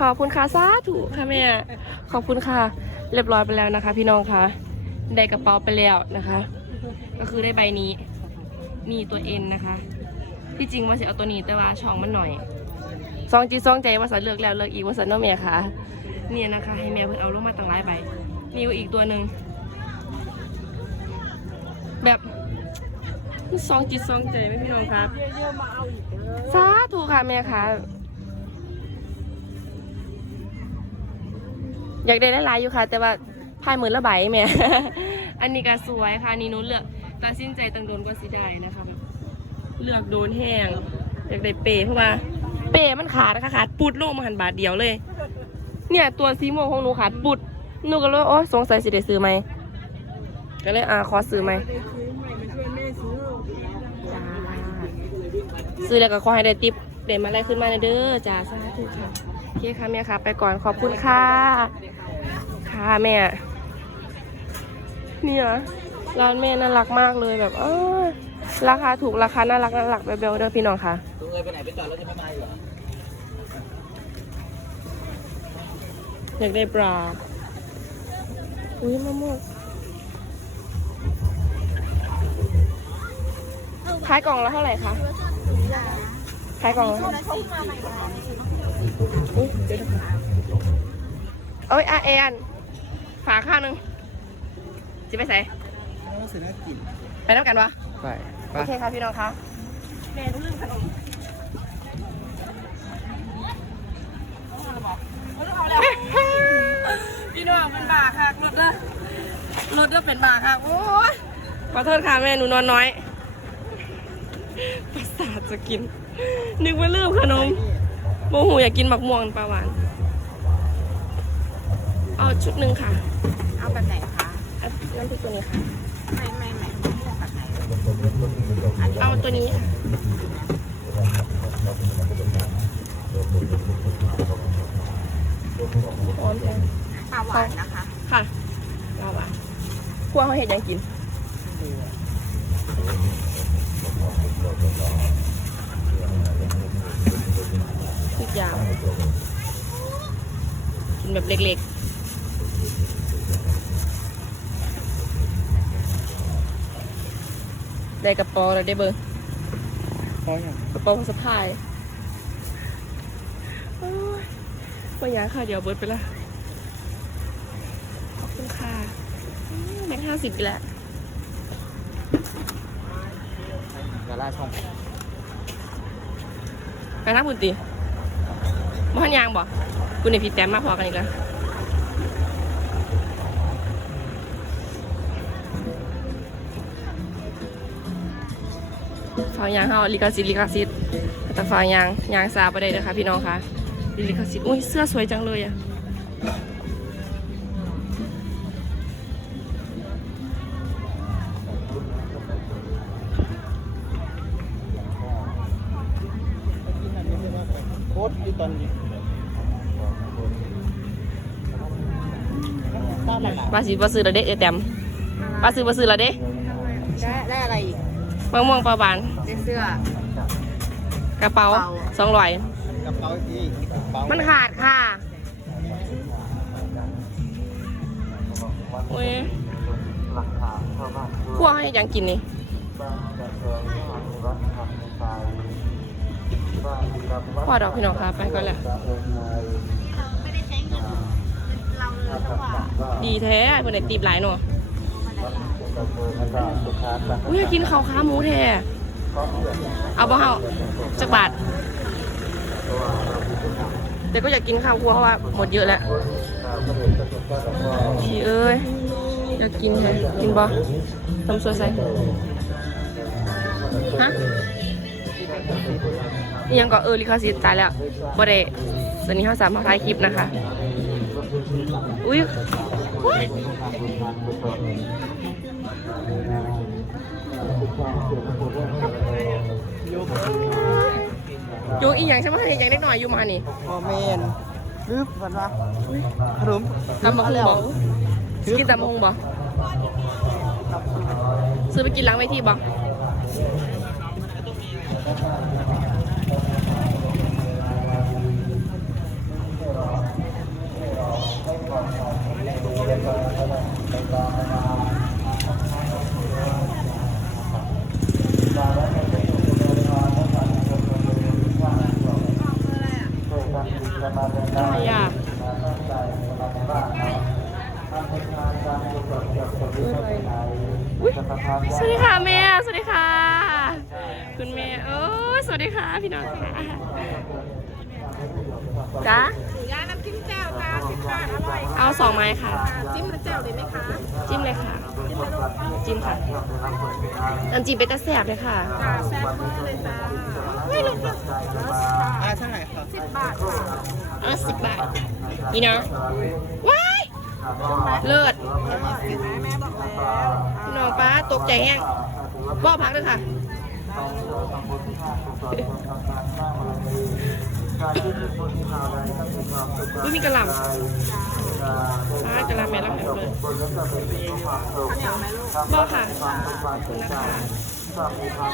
ขอบคุณค่ะสาธุค่ะแม่ ขอบคุณค่ะ เรียบร้อยไปแล้วนะคะ พี่น้องคะได้กระเป๋าไปแล้วนะคะ ก็คือได้ใบนี้ นี่ตัวเอ็นนะคะ ที่จริงว่าจะเอาตัวนี้แต่ว่าช่องมันหน่อยซองจีซองใจว่าสันเลือกแล้วเลือกอีกว่าสันน้องแม่ค่ะ เนี่ยนะคะ ให้แม่เพิ่นเอาลงมาตั้งหลายใบนี่ก็อีกตัวหนึ่งแบบซองจิตซองใจไหมพี่น้องครับเยอะๆมาเอาอีกเด้อสาธุค่ะแม่ค่ะ อยากได้หลายๆอยู่ค่ะ แต่ว่าพายหมื่นละใบแม่ อันนี้ก็สวยค่ะอันนี่หนุเลือกตัดสินใจตังโดนกว่าสิได้นะคะแบบเลือกโดนแห้งอยากได้เปย์เพราะว่า เปย์มันขาดนะคะขาดปุดโลงมาหันบาทเดียวเลย เนี่ยตัวสีม่วงของหนูขาดปุดหนูก็เลยโอ้สงสัยสิได้ซื้อไหมก็เลยอ่าขอซื้อไหมได้ซื้อใหม่มาช่วยแม่ซื้อจ้าซื้อแล้วก็ขอให้ได้ติปเด่นมาอะไรขึ้นมาเด้อจ้าสาธุค่ะโอ เคค่ะแม่ค่ะ ไปก่อนขอบคุณค่ะ ค่ะแม่ เนี่ยร้านแม่น่ารักมากเลยแบบเออราคาถูกราคาน่ารักน่ารักแบบเบลเด้อพี่น้องค่ะลุงเอ้ยไปไหนไปจอดรถจะไม่มาอยู่เหรออยากได้ปลาอุ้ยมะม่วงขายกล่องละเท่าไหร่คะขายกล่องละ เท่าไหร่อุ๊ยเดี๋ยวนะคะเอ้ยอาแอนฝากข้าวหนึงจะไปใส่ต้องซื้อน่ากินไปน้ำกันวะไปไปโอเคค่ะพี่น้องคะแม่ต้องลืมขนมพี่น้องเป็นบาค่ะรถเด้อรถเด้อเป็นบาค่ะโอ้ยขอโทษค่ะแม่หนูนอนน้อยประสาทจะกิน นึกว่าลืมขนม โมหูอยากกินหมักม่วงปลาหวาน เอาชุดหนึ่งค่ะ เอาแบบไหนคะเอาน้ำพริกตัวนี้ค่ะ ไม่ไม่ไม่แบบไหนเอาตัวนี้ค่ะพร้อมแล้วปลาหวานนะคะ ค่ะลาวาคั่วเขาเห็ดหยังกิน ทุกอย่างกินแบบเล็กๆได้กระเป๋าแล้วได้เบอร์พออย่างกระเป๋าสะพายโอ้ยไม่อยากค่ะ เดี๋ยวเบิร์ดไปละ ขอบคุณค่ะอืมแบงค์ห้าสิบไปแล้วกระลาช่อง ไปทักคุณตีบ้านยางบอกคุณในพี่แต้มมาพอกันอีกแล้วฟายางเฮาลิกาซิตลิกาซิตแต่ฟายางยางซาไปได้เลยค่ะพี่น้องค่ะลิกาซิตอุ้ยเสื้อสวยจังเลยอะ ตรที่ตอนนี้ต้านหลังบาสิบาซื้อและเด้เอแต้มบาซื้อบาซื้อและเด้ได้ได้อะไรอีกมะม่วงปลาบานได้เสื้อกระเป๋ากระเป๋าสองร้อยกระเป๋าที่กระเป๋ามันขาดค่ะโอ้ยพวกให้ยังกินนี่ พ่อดอกพี่น้องค่ะไปก่อนแหละไม่ได้ใช้เงินเราเลยเพราะว่าดีแท้เพื่อนได้ตีบหลายหน่ออุ้ยอยากกินข้าวขาหมูแท้เอาบ่เฮาจักบาทแต่ก็อยากกินข้าวคั่วเพราะว่าหมดเยอะแล้วพี่เอ้ยอยากกินแท้กินบ่ทำสวยใส่ฮะ ยังก็เออลิขสิทธิ์ตายแล้วบ่ได้สวนนี้เฮาสามารถถ่ายคลิปนะคะ อุ้ยอุ๊ยอยู่อีหยังใช่ไหมเนี่ยยังเล็กหน่อยอยู่มานี่พอเมนรึบมันวะขนมตำบักหุ่งบอกสิกินตำบักหุ่งบอกซื้อไปกินหล้างไว้ที่บอก อะไรอะอุ๊ยสวัสดีค่ะแม่สวัสดีค่ะ คุณแม่โอ้ยสวัสดีค่ะ พี่น้องค่ะจ้า เอาสองไม้ค่ะ จิ้มแล้วแจ่วเลยไหมคะ จิ้มเลยค่ะ จิ้มค่ะน้ำจิ้มเป็นตะแสบเลยค่ะจ้าแซ่บมากเลยจ้าไม่รู้ค่ะอ่าเท่าไหร่ครับสิบบาทค่ะเออสิบบาท นี่เนาะว้ายเลิศเห็นไหมแม่บอกแล้วพี่น้องป้าตกใจแห้งบ่พักเลยค่ะ อุ้ยมีกระหล่ำป้ากระหล่ำแม่รับแม่เลยข้าวเหนียวไหมลูกบ่ค่ะขอบคุณนะคะขอบคุณค่ะ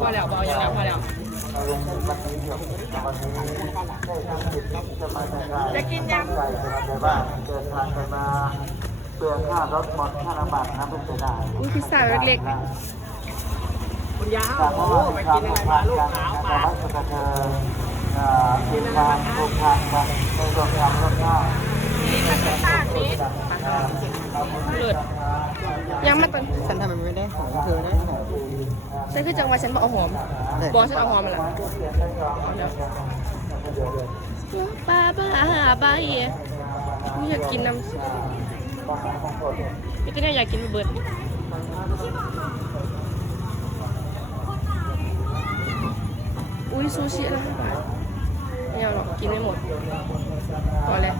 พอแล้วบอยังแล้วพอแล้วจะกินยำใจไปบ้านเดินทางไปมา เปลืองค่ารถหมดค่าน้ำมันน้ำเป็นเสียดายอุ้ยพิซซ่าเล็กคุณยาวโอ้ไปกินอะไรมาลูกขาวปากกระเทยกินทางทุกทางกันในรถทางรถหน้านี่มันเป็นตากนิดๆเลิศยังมาตอนฉันทำมันไม่ได้ของเธอได้ของฉันคือจังหวะฉันบอกเอาหอม บอกฉันเอาหอมมาละป้าป้าใบกูอยากกินน้ำ ซุปนี่ก็เนี่ยอยากกินเบิร์ดอุ้ยซูชิอะไรห้าบาทไม่เอาหรอกกินไม่หมดพอแล้ว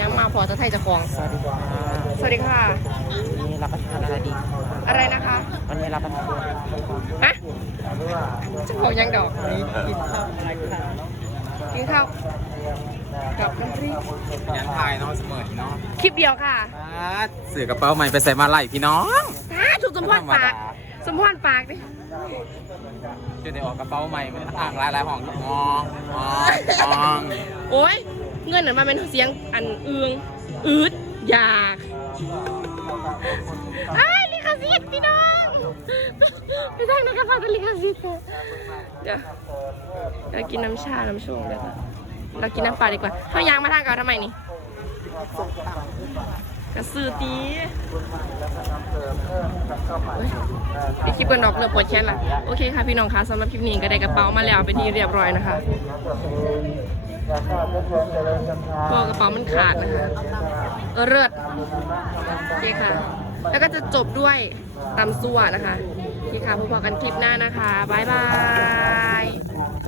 ยังมาพอจะไทยจะคลอง สวัสดีค่ะสวัสดีค่ะ วันนี้รับประทานอะไรดี อะไรนะคะ วันนี้รับประทานฮะจะบอกยังดอก วันนี้กินข้าวอะไรค่ะ กินข้าวกับน้ำพริกยันไทยเนาะเสมอเนาะคลิปเดียวค่ะเสือกระเป๋าใหม่ไปใส่มาไล่พี่น้องถ้าถูกสมพรปาก สมพรปากดิจนได้ออกกระเป๋าใหม่มันอ่างหลายหลายๆห้องมองมองมองโอ้ยเงินน่ะมันเป็นเสียงอันเอืองอืดอยากอ้ายลิขสิทธิ์พี่น้อง ไปทางนั้นก็ฟังแต่ลิขสิทธิ์ค่ะเดี๋ยวเดี๋ยวกินน้ำชา น้ำชงเดี๋ยวเรากินน้ำเปลาดีกว่าเขายางมาทางเก่าทำไมนี่กระสือตีเฮ้ยไปคลิปกันดอกเรือปวดแขนละโอเคค่ะพี่น้องคะสำหรับคลิปนี้ก็ได้กระเป๋ามาแล้วเป็นที่เรียบร้อยนะคะพอกระเป๋ามันขาดนะคะเออเลิศโอเคค่ะ แล้วก็จะจบด้วยตำซั่วนะคะที่ค่ะพบกันคลิปหน้านะคะ บ๊ายบาย